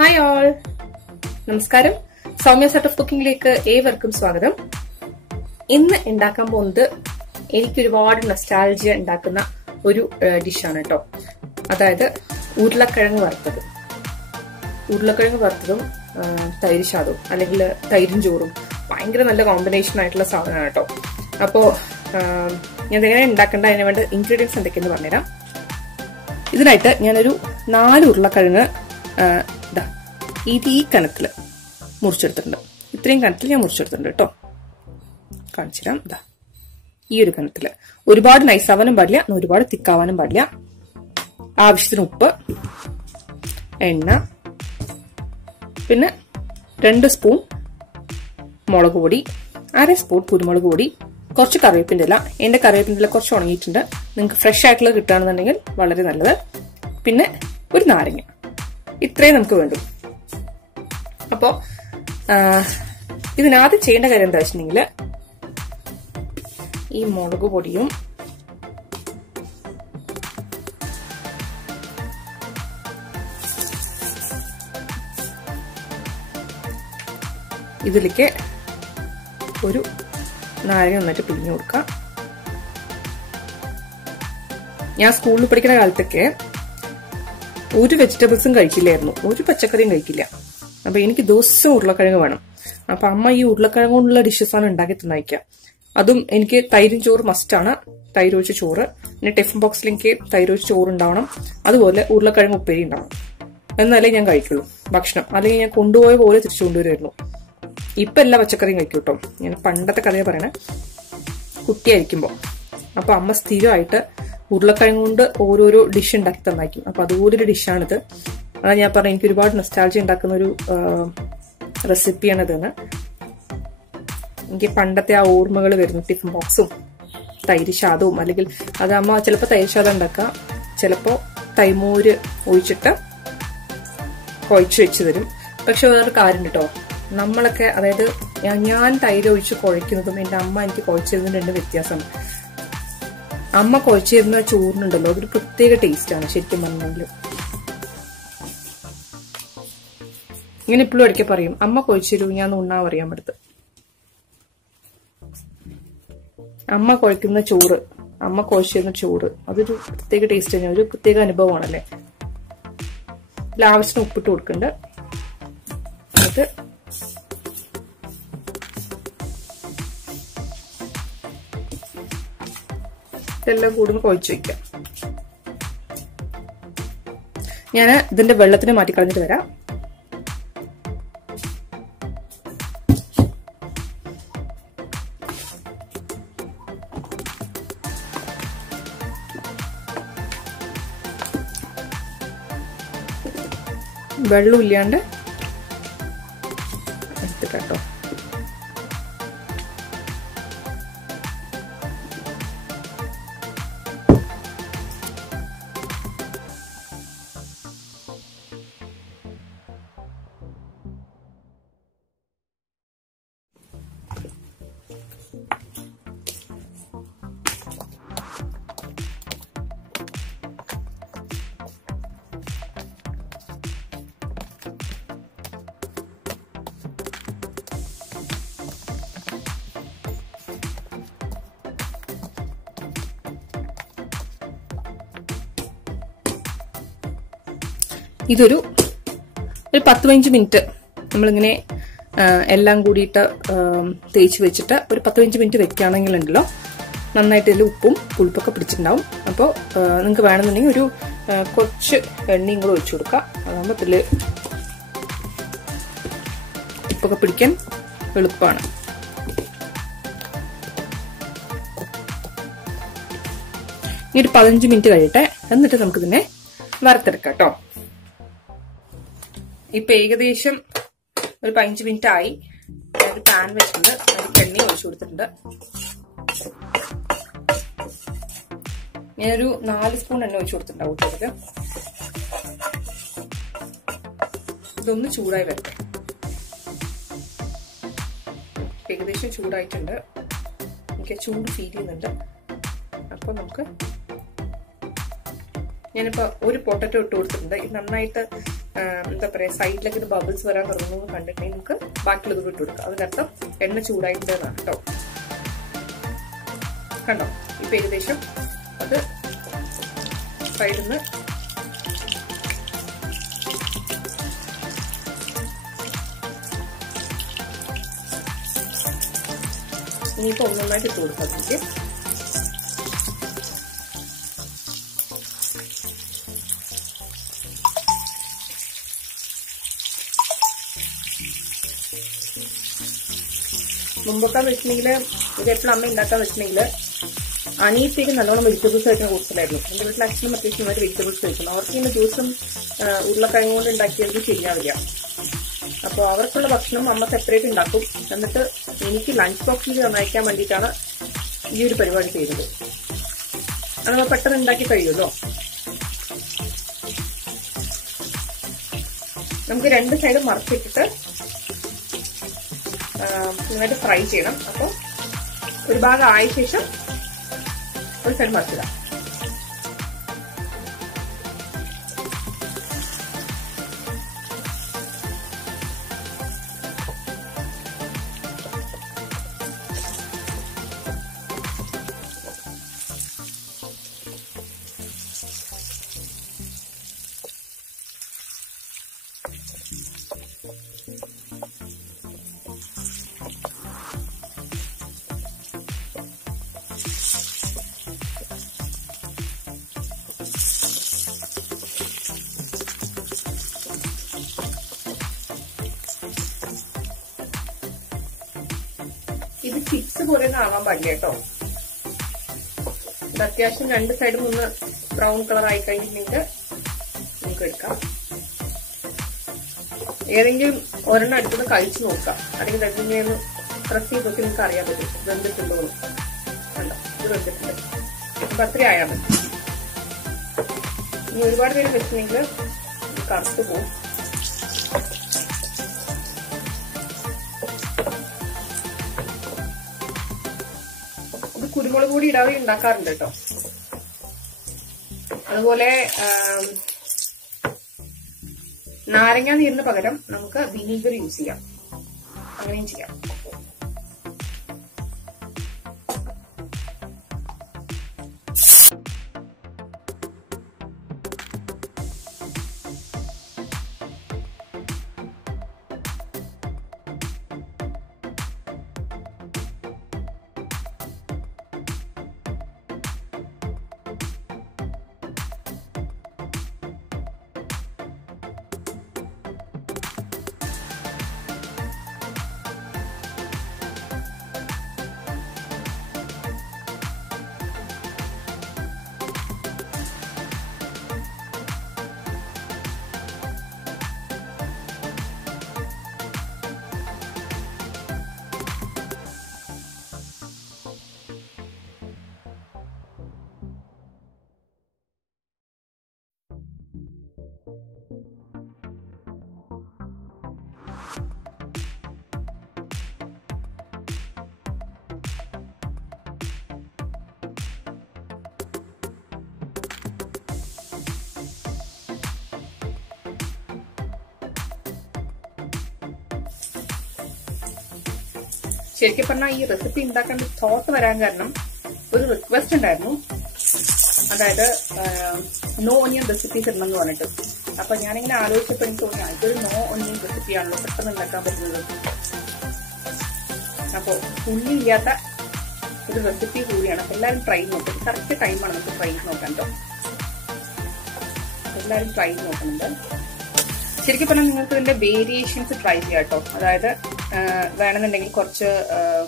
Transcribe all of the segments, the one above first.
Hi all, നമസ്കാരം. Soumya's art of കുക്കിംഗിലേക്ക് ഏവർക്കും സ്വാഗതം. ഇന്ന് ഉണ്ടാക്കാൻ പോകുന്നത് എനിക്കൊരുപാട് നൊസ്റ്റാൾജിയ ഉണ്ടാക്കുന്ന ഒരു ഡിഷാണ് കേട്ടോ. അതായത് ഉരുളക്കിഴങ്ങ് വറുത്തത്. ഉരുളക്കിഴങ്ങ് വറുത്തതും തൈര് ശാദവും അല്ലെങ്കിൽ തൈരും ചോറും ഭയങ്കര നല്ല കോമ്പിനേഷൻ ആയിട്ടുള്ള സാധനമാണ് കേട്ടോ. അപ്പോ ഞാൻ എങ്ങനെ ഉണ്ടാക്കേണ്ട, അതിന് വേണ്ട ഇൻഗ്രീഡിയൻസ് എന്തൊക്കെയെന്ന് പറഞ്ഞുതരാം. ഇതിനായിട്ട് ഞാനൊരു 4 ഉരുളക്കിഴങ്ങ് ഈ കനത്തില് മുറിച്ചെടുത്തിട്ടുണ്ട്. ഇത്രയും കനത്തിൽ ഞാൻ മുറിച്ചെടുത്തിട്ടുണ്ട് കേട്ടോ. കാണിച്ചു തരാം. ഈ ഒരു കനത്തില് ഒരുപാട് നൈസാവാനും പാടില്ല, ഒരുപാട് തിക്കാവാനും പാടില്ല. ആവശ്യത്തിന് ഉപ്പ്, എണ്ണ, പിന്നെ 2 സ്പൂൺ മുളക് പൊടി, 1/2 സ്പൂൺ കുരുമുളക് പൊടി, കുറച്ച് കറിവേപ്പിന്റെ ഇല. എന്റെ കറിവേപ്പിന്റെ ഇല കുറച്ച് ഉണങ്ങിയിട്ടുണ്ട്. നിങ്ങൾക്ക് ഫ്രഷ് ആയിട്ടുള്ളത് കിട്ടുകയാണെന്നുണ്ടെങ്കിൽ വളരെ നല്ലത്. പിന്നെ ഒരു നാരങ്ങ. ഇത്രയും നമുക്ക് വേണ്ടു. അപ്പോ ഇതിനാദ്യം ചെയ്യേണ്ട കാര്യം എന്താ വെച്ചിട്ടുണ്ടെങ്കിൽ, ഈ മുളക് പൊടിയും ഇതിലേക്ക് ഒരു നാരങ്ങ നന്നായിട്ട് പിഴിഞ്ഞു കൊടുക്കാം. ഞാൻ സ്കൂളിൽ പഠിക്കുന്ന കാലത്തൊക്കെ ഒരു വെജിറ്റബിൾസും കഴിക്കില്ലായിരുന്നു, ഒരു പച്ചക്കറിയും കഴിക്കില്ല. അപ്പൊ എനിക്ക് ദിവസം ഉരുളക്കിഴങ്ങ് വേണം. അപ്പൊ അമ്മ ഈ ഉരുളക്കിഴങ്ങ് കൊണ്ടുള്ള ഡിഷസ് ആണ് ഉണ്ടാക്കി തന്നയക്കുക. അതും എനിക്ക് തൈരും ചോറ് മസ്റ്റാണ്. തൈര് ഒഴിച്ച ചോറ്, പിന്നെ ടിഫിൻ ബോക്സിൽ എനിക്ക് തൈര് ഒഴിച്ച ചോറ് ഉണ്ടാവണം. അതുപോലെ ഉരുളക്കിഴങ്ങ് ഉപ്പേരി ഉണ്ടാവണം. എന്നാലേ ഞാൻ കഴിക്കുള്ളൂ ഭക്ഷണം. അല്ലെങ്കിൽ ഞാൻ കൊണ്ടുപോയ പോലെ തിരിച്ചു കൊണ്ടുവരുമായിരുന്നു. ഇപ്പൊ എല്ലാ പച്ചക്കറിയും കഴിക്കും കേട്ടോ. ഞാൻ പണ്ടത്തെ കഥയെ പറയണേ, കുട്ടിയായിരിക്കുമ്പോ. അപ്പൊ അമ്മ സ്ഥിരമായിട്ട് ഉരുളക്കിഴങ്ങ് കൊണ്ട് ഓരോരോ ഡിഷ് ഉണ്ടാക്കി തന്നായിരിക്കും. അപ്പൊ അതുപോലൊരു ഡിഷാണിത്. അതാ ഞാൻ പറഞ്ഞ എനിക്ക് ഒരുപാട് നൊസ്റ്റാൾജി ഉണ്ടാക്കുന്ന ഒരു റെസിപ്പിയാണിതെന്ന്. എനിക്ക് പണ്ടത്തെ ആ ഓർമ്മകൾ വരുന്നു. ടിഫിൻ ബോക്സും തൈര് ശാദവും, അല്ലെങ്കിൽ അത് അമ്മ ചിലപ്പോൾ തൈര് ശാദം ഉണ്ടാക്കാം, ചിലപ്പോ തൈമൂര് ഒഴിച്ചിട്ട് കുഴച്ച് വെച്ച് തരും. പക്ഷെ വേറൊരു കാര്യം കേട്ടോ, നമ്മളൊക്കെ, അതായത് ഞാൻ തൈര് ഒഴിച്ച് കുഴയ്ക്കുന്നതും എന്റെ അമ്മ എനിക്ക് കുഴച്ചു തരുന്നതും 2 വ്യത്യാസമാണ്. അമ്മ കുഴച്ചു തരുന്ന ചോറിനുണ്ടല്ലോ, അതൊരു പ്രത്യേക ടേസ്റ്റാണ് ശരിക്കും പറഞ്ഞെങ്കിൽ. ഇങ്ങനെ ഇപ്പോഴും ഇടയ്ക്ക് പറയും, അമ്മ കുഴച്ചു തരൂ, ഞാൻ ഉണ്ണാൻ പറയാൻ പറ്റത്ത്. അമ്മ കുഴക്കുന്ന ചോറ്, അമ്മ കുഴച്ചു തരുന്ന ചോറ്, അതൊരു പ്രത്യേക ടേസ്റ്റ് തന്നെ, ഒരു പ്രത്യേക അനുഭവമാണല്ലേ. ഇതിൽ ആവശ്യത്തിന് ഉപ്പിട്ട് കൊടുക്കണ്ട്. എന്നിട്ട് ഇതെല്ലാം കൂടി കുഴച്ച് വയ്ക്കാം. ഞാൻ ഇതിന്റെ വെള്ളത്തിന് മാറ്റിക്കളഞ്ഞിട്ട് വരാം. വെള്ളം ഇല്ലാണ്ട് എടുത്തിട്ടോ. ഇതൊരു 10-15 മിനിറ്റ് നമ്മളിങ്ങനെ എല്ലാം കൂടിയിട്ട് തേച്ച് വെച്ചിട്ട് ഒരു 10-15 മിനിറ്റ് വെക്കുകയാണെങ്കിലുണ്ടല്ലോ, നന്നായിട്ട് ഇതിൽ ഉപ്പും പുളിപ്പൊക്കെ പിടിച്ചിട്ടുണ്ടാവും. അപ്പോൾ നിങ്ങൾക്ക് വേണമെന്നുണ്ടെങ്കിൽ ഒരു കുറച്ച് എണ്ണയും കൂടെ ഒഴിച്ചു കൊടുക്കാം. അതാകുമ്പോൾ ഇതിൽ ഉപ്പൊക്കെ പിടിക്കാൻ എളുപ്പമാണ്. ഇനി ഒരു 15 മിനിറ്റ് കഴിയട്ടെ, എന്നിട്ട് നമുക്കിതിനെ വറുത്തെടുക്കാം കേട്ടോ. ഇപ്പൊ ഏകദേശം ഒരു 15 മിനിറ്റ് ആയി. ഒരു പാൻ വെച്ചിട്ടുണ്ട്, അതിൽ എണ്ണ ഒഴിച്ചു കൊടുത്തിട്ടുണ്ട്. ഞാനൊരു 4 സ്പൂൺ എണ്ണ ഒഴിച്ചു കൊടുത്തിട്ടുണ്ടാവും കൂട്ടത്തില്. ഇതൊന്ന് ചൂടായി വരട്ടെ. ഏകദേശം ചൂടായിട്ടുണ്ട്. എനിക്ക് ചൂട് ഫീൽ ചെയ്യുന്നുണ്ട്. അപ്പൊ നമുക്ക് ഞാനിപ്പോ ഒരു പൊട്ടറ്റോ ഇട്ട് കൊടുത്തിട്ടുണ്ട്. ഇത് നന്നായിട്ട് എന്താ പറയാ സൈഡിലേക്ക് ബബിൾസ് വരാൻ തുടങ്ങുന്നു കണ്ടിട്ടുണ്ടെങ്കിൽ നമുക്ക് ബാക്കിയുള്ളത് വിട്ടു കൊടുക്കാം. അതിനർത്ഥം എണ്ണ ചൂടായിട്ട് എന്നാണ് കേട്ടോ. കണ്ടോ ഇപ്പൊ ഏകദേശം അത് സൈഡിൽ നിന്ന് ഇനിയിപ്പോ ഒന്നൊന്നായിട്ട് ഇട്ട് കൊടുക്കാം. അതിലേക്ക് മുമ്പൊക്കെ വെച്ചിട്ടുണ്ടെങ്കിൽ ഇതെപ്പോഴും അമ്മ ഉണ്ടാക്കാൻ വെച്ചിട്ടുണ്ടെങ്കിൽ അനിയത്തേക്ക് നല്ലോണം വെജിറ്റബിൾസ് കഴിക്കുന്ന കൂടുതലായിരുന്നു. എന്റെ വീട്ടിൽ അച്ഛനും അത്യാവശ്യം വെജിറ്റബിൾസ് കഴിക്കുന്നു. അവർക്ക് ഇന്ന് ദിവസം ഉരുളക്കിഴങ്ങ് കൊണ്ട് ഉണ്ടാക്കിയത് ശരിയാവില്ല. അപ്പോൾ അവർക്കുള്ള ഭക്ഷണം അമ്മ സെപ്പറേറ്റ് ഉണ്ടാക്കും. എന്നിട്ട് എനിക്ക് ലഞ്ച് ബോക്സിൽ നയിക്കാൻ വേണ്ടിയിട്ടാണ് ഈ ഒരു പരിപാടി ചെയ്തത്. അത് നമ്മൾ പെട്ടെന്ന് ഉണ്ടാക്കി കഴിയുമല്ലോ. നമുക്ക് രണ്ട് സൈഡും മറച്ചിട്ടിട്ട് നന്നായിട്ട് ഫ്രൈ ചെയ്യണം. അപ്പോൾ ഒരു ഭാഗം ആയ ശേഷം ഒരു സൈഡ് മറച്ചിടാം. ഇത് ചിപ്സ് പോലെ ആവാൻ പാടില്ല കേട്ടോ. ഇത് അത്യാവശ്യം രണ്ട് സൈഡും ഒന്ന് ബ്രൗൺ കളർ ആയി കഴിഞ്ഞിട്ടുണ്ടെങ്കിൽ നമുക്ക് എടുക്കാം. ഏതെങ്കിലും ഒരെണ്ണം എടുത്തത് കഴിച്ചു നോക്കാം. അല്ലെങ്കിൽ ഇങ്ങനെ പ്രസ് ചെയ്തൊക്കെ നിങ്ങൾക്ക് അറിയാൻ പറ്റും വെന്തിട്ടുണ്ടോ. കണ്ടോ ഇത് വെന്തിട്ടുണ്ട്. അപ്പൊ അത്രയും ആയാൽ മതി. ഇനി ഒരുപാട് പേര് വെച്ചിട്ടുണ്ടെങ്കിൽ കറുത്ത് പോകും. കുരുമുളക് പൊടി ഇടാതെ ഉണ്ടാക്കാറുണ്ട് കേട്ടോ. അതുപോലെ നാരങ്ങ നീരിന് പകരം നമുക്ക് വിനീഗർ യൂസ് ചെയ്യാം. അങ്ങനെയും ചെയ്യാം. ശരിക്കും പറഞ്ഞാൽ ഈ റെസിപ്പി ഉണ്ടാക്കാൻ തോട്ട് വരാൻ കാരണം ഒരു റിക്വസ്റ്റ് ഉണ്ടായിരുന്നു. അതായത് നോ ഒനിയൻ റെസിപ്പീസ് ഇടണമെന്ന് പറഞ്ഞിട്ട്. അപ്പൊ ഞാനിങ്ങനെ ആലോചിച്ചപ്പോൾ എനിക്ക് തോന്നി ഇതൊരു നോ ഒനിയൻ റെസിപ്പിയാണല്ലോ, പെട്ടെന്ന് ഉണ്ടാക്കാൻ പറ്റുന്നത്. അപ്പോൾ ഉള്ളി ഇല്ലാത്ത ഒരു റെസിപ്പി കൂടിയാണ്. അപ്പൊ എല്ലാവരും ട്രൈ നോക്കും. കറക്റ്റ് ടൈമാണ് നമുക്ക് ട്രൈ നോക്കാൻ കേട്ടോ. എല്ലാവരും ട്രൈ നോക്കുന്നുണ്ട്. ശരിക്കും പറഞ്ഞാൽ നിങ്ങൾക്ക് ഇതിന്റെ വേരിയേഷൻസ് ട്രൈ ചെയ്യാം കേട്ടോ. അതായത് വേണമെന്നുണ്ടെങ്കിൽ കുറച്ച്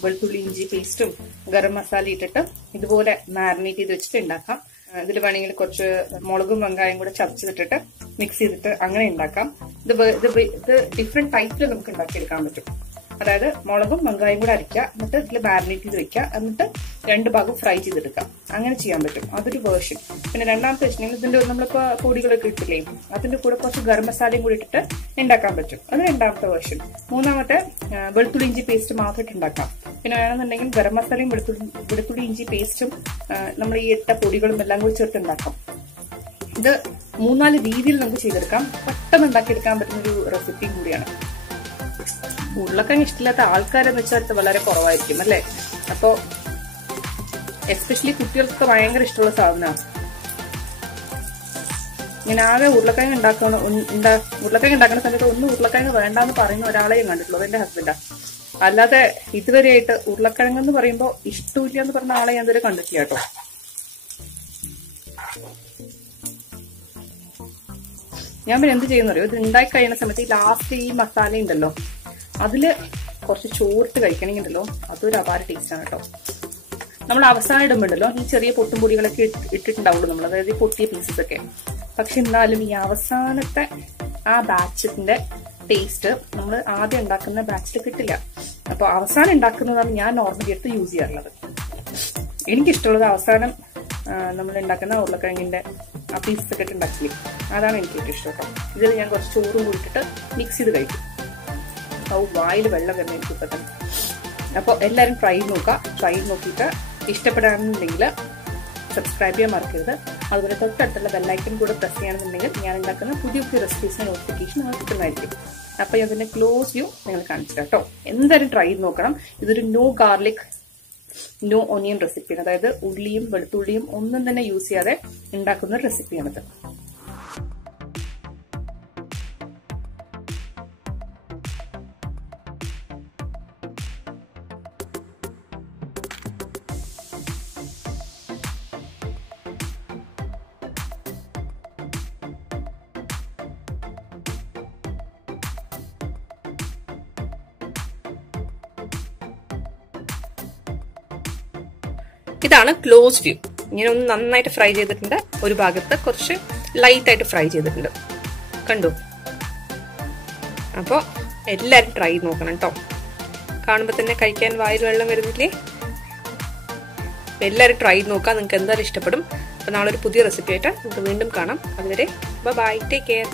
വെളുത്തുള്ളി ഇഞ്ചി പേസ്റ്റും ഗരം മസാല ഇട്ടിട്ട് ഇതുപോലെ മാരിനേറ്റ് ചെയ്ത് വെച്ചിട്ട് ഉണ്ടാക്കാം. ഇതിൽ വേണമെങ്കിൽ കുറച്ച് മുളകും വെങ്കായം കൂടെ ചതച്ചിട്ടിട്ട് മിക്സ് ചെയ്തിട്ട് അങ്ങനെ ഉണ്ടാക്കാം. ഇത് ഡിഫറെന്റ് ടൈപ്പിൽ നമുക്ക് ഉണ്ടാക്കിയെടുക്കാൻ പറ്റും. അതായത് മുളകും വെങ്കായം കൂടെ അരയ്ക്കുക, എന്നിട്ട് ഇതിൽ മാരിനേറ്റ് ചെയ്ത് വെക്കുക, എന്നിട്ട് രണ്ട് ഭാഗം ഫ്രൈ ചെയ്തെടുക്കാം. അങ്ങനെ ചെയ്യാൻ പറ്റും. അതൊരു വേർഷൻ. പിന്നെ രണ്ടാമത്തെ വെച്ചിട്ടുണ്ടെങ്കിൽ ഇതിന്റെ നമ്മളിപ്പോ പൊടികളൊക്കെ ഇട്ടില്ലേ, അതിന്റെ കൂടെ കുറച്ച് ഗരം മസാലയും കൂടി ഇട്ടിട്ട് ഉണ്ടാക്കാൻ പറ്റും. അത് രണ്ടാമത്തെ വേർഷൻ. മൂന്നാമത്തെ വെളുത്തുള്ളി ഇഞ്ചി പേസ്റ്റ് മാത്രമായിട്ട് ഉണ്ടാക്കാം. പിന്നെ വേണമെന്നുണ്ടെങ്കിൽ ഗരം മസാലയും വെളുത്തുള്ളി ഇഞ്ചി പേസ്റ്റും നമ്മൾ ഈ ഇട്ട പൊടികളും എല്ലാം കൂടി ചേർത്ത് ഉണ്ടാക്കാം. ഇത് 3-4 രീതിയിൽ നമുക്ക് ചെയ്തെടുക്കാം. പെട്ടെന്ന് ഉണ്ടാക്കിയെടുക്കാൻ പറ്റുന്ന ഒരു റെസിപ്പിയും കൂടിയാണ്. ഉരുളക്കിഴങ്ങ് ഇഷ്ടമില്ലാത്ത ആൾക്കാരെന്ന് വെച്ചാൽ ഇത് വളരെ കുറവായിരിക്കും അല്ലേ. അപ്പോ എസ്പെഷ്യലി കുട്ടികൾക്ക് ഭയങ്കര ഇഷ്ടമുള്ള സാധനമാണ്. ഞാൻ ആകെ ഉരുളക്കിഴങ്ങ് ഉണ്ടാക്കുന്ന സമയത്ത് ഒന്നും ഉരുളക്കിഴങ്ങ് വേണ്ടാന്ന് പറയുന്ന ഒരാളെ ഞാൻ കണ്ടിട്ടുള്ളൂ. അതെന്റെ ഹസ്ബൻഡാ. അല്ലാതെ ഇതുവരെയായിട്ട് ഉരുളക്കിഴങ്ങ് എന്ന് പറയുമ്പോൾ ഇഷ്ടമില്ല എന്ന് പറഞ്ഞ ആളെ ഞാൻ ഇതുവരെ കണ്ടിട്ടില്ല കേട്ടോ. ഞാൻ പിന്നെ എന്ത് ചെയ്യുന്ന അറിയോ, ഇത് ഉണ്ടാക്കി കഴിയുന്ന സമയത്ത് ഈ ലാസ്റ്റ് ഈ മസാല ഉണ്ടല്ലോ അതില് കുറച്ച് ചോറിട്ട് കഴിക്കണമെങ്കിണ്ടല്ലോ അതൊരു അപാര ടേസ്റ്റ് ആണ് കേട്ടോ. നമ്മൾ അവസാനം ഇടുമ്പോണ്ടല്ലോ ഈ ചെറിയ പൊട്ടും പൊടികളൊക്കെ ഇട്ടിട്ടുണ്ടാവുള്ളൂ നമ്മൾ, അതായത് ഈ പൊട്ടിയ പീസസ് ഒക്കെ. പക്ഷെ എന്നാലും ഈ അവസാനത്തെ ആ ബാച്ചിന്റെ ടേസ്റ്റ് നമ്മൾ ആദ്യം ഉണ്ടാക്കുന്ന ബാച്ചിൽ കിട്ടില്ല. അപ്പൊ അവസാനം ഉണ്ടാക്കുന്നതാണ് ഞാൻ നോർമലി എടുത്ത് യൂസ് ചെയ്യാറുള്ളത്. എനിക്കിഷ്ടമുള്ളത് അവസാനം നമ്മൾ ഉണ്ടാക്കുന്ന ഉരുളക്കിഴങ്ങിന്റെ ആ പീസസ് ഒക്കെ ഇട്ട് ഉണ്ടാക്കില്ലേ, അതാണ് എനിക്ക് ഏറ്റവും ഇഷ്ടം കേട്ടോ. ഇതിൽ ഞാൻ കുറച്ച് ചോറും കൂടിയിട്ട് മിക്സ് ചെയ്ത് കഴിക്കും. വായിൽ വെള്ളം വരുന്ന എനിക്ക് ഇപ്പൊ തന്നെ. അപ്പോൾ എല്ലാവരും ട്രൈ നോക്കിയിട്ട് ഇഷ്ടപ്പെടാണെന്നുണ്ടെങ്കിൽ സബ്സ്ക്രൈബ് ചെയ്യാൻ മറക്കരുത്. അതുപോലെ തൊട്ടടുത്തുള്ള ബെല്ലൈക്കൻ കൂടെ പ്രസ് ചെയ്യണമെന്നുണ്ടെങ്കിൽ ഞാൻ ഉണ്ടാക്കുന്ന പുതിയ പുതിയ റെസിപ്പീസിന്റെ നോട്ടിഫിക്കേഷൻ നിങ്ങൾക്ക് കിട്ടുന്നതായിരിക്കും. അപ്പൊ അതിന്റെ ക്ലോസ് വ്യൂ നിങ്ങൾ കാണിച്ചു കേട്ടോ. എന്തായാലും ട്രൈ ചെയ്ത് നോക്കണം. ഇതൊരു നോ ഗാർലിക് നോ ഓണിയൻ റെസിപ്പിയാണ്. അതായത് ഉള്ളിയും വെളുത്തുള്ളിയും ഒന്നും തന്നെ യൂസ് ചെയ്യാതെ ഉണ്ടാക്കുന്ന റെസിപ്പിയാണിത്. ഇതാണ് ക്ലോസ് വ്യൂ. ഇങ്ങനെ ഒന്ന് നന്നായിട്ട് ഫ്രൈ ചെയ്തിട്ടുണ്ട്. ഒരു ഭാഗത്ത് കുറച്ച് ലൈറ്റ് ആയിട്ട് ഫ്രൈ ചെയ്തിട്ടുണ്ട്, കണ്ടു. അപ്പോൾ എല്ലാവരും ട്രൈ നോക്കണം കേട്ടോ. കാണുമ്പോൾ തന്നെ കഴിക്കാൻ വായിൽ വെള്ളം വരുന്നില്ലേ. എല്ലാവരും ട്രൈ നോക്കാം, നിങ്ങൾക്ക് എന്തായാലും ഇഷ്ടപ്പെടും. അപ്പോൾ നാളെ ഒരു പുതിയ റെസിപ്പി ആയിട്ട് നമുക്ക് വീണ്ടും കാണാം. അതുവരെ ബൈ, ടേക്ക് കെയർ.